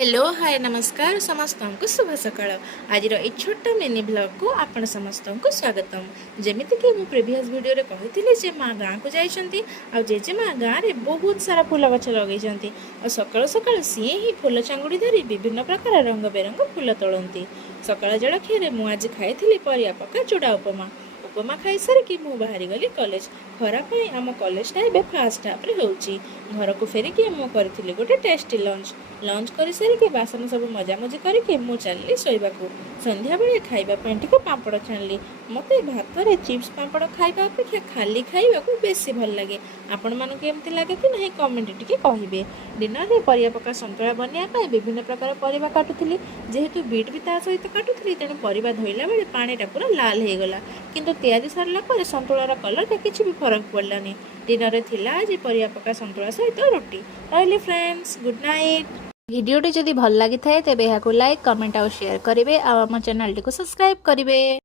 Hello hi नमस्कार समस्त को शुभ सकाळ आज छोट मिनी ब्लॉग को आपण समस्त को स्वागतम। जमीती कि मु प्रीवियस वीडियो रे कही जे माँ गाँ को जाइछंती आ जेजे माँ गाँ रे बहुत सारा फूल गछ लगेइछंती आ सकाळ सकाळ सी ही फूल चांगुड़ी धरी विभिन्न प्रकार रंग बेरंग फूल तोड़ती। सकाळ जलखिया रे मु आज खाइथिली परिया पका चूड़ा उपमा उपमा खाई सारिकी मु बाहरी गली कॉलेज खरा पाई आम कॉलेजटा एबे फास्ट हाफ रे होउची। घर को फेरिकी मु करथिली गोटे टेस्टी लंच कर सारिके बासन सब मजामजी करके मु चलली शोइबाकू। संध्या बेले खाइबा ପାଇଁ ଟିକେ ପାମ୍ପଡ଼ ଛାଣିଲି। ମୋତେ ଭାତରେ ଚିପ୍ସ ପାମ୍ପଡ଼ ଖାଇବା ଅପେକ୍ଷା ଖାଲି ଖାଇବାକୁ ବେଶୀ ଭଲ ଲାଗେ। ଆପଣମାନଙ୍କୁ ଏମିତି ଲାଗେ କି ନାହିଁ କମେଣ୍ଟ ଟିକେ କହିବେ। ଡିନରରେ ପରିବା ପକା ସନ୍ତୁଳା ବନେଇବା ପାଇଁ ବିଭିନ୍ନ ପ୍ରକାର ପରିବା କାଟୁଥିଲି। ଯେହେତୁ ବିଟ୍ ବି ତା ସହିତ କାଟୁଥିଲି ତେଣୁ ପରିବା ଧୋଇଲା ବେଳେ ପାଣିଟା ପୁରା ଲାଲ ହେଇଗଲା, କିନ୍ତୁ ତିଆରି ସରିଲା ପରେ ସନ୍ତୁଳାର କଲର୍ରେ କିଛି ବି ଫରକ ପଡ଼ିଲାନି। ଡିନରରେ ଥିଲା ଆଜି ପରିବା ପକା ସନ୍ତୁଳା ସହିତ ରୁଟି। ରହିଲି फ्रेंड्स, गुड नाइट। वीडियोटी जदि भल लगी थाए तेबे लाइक कमेंट और शेयर करेंगे और आम चैनल टी सब्सक्राइब करेंगे।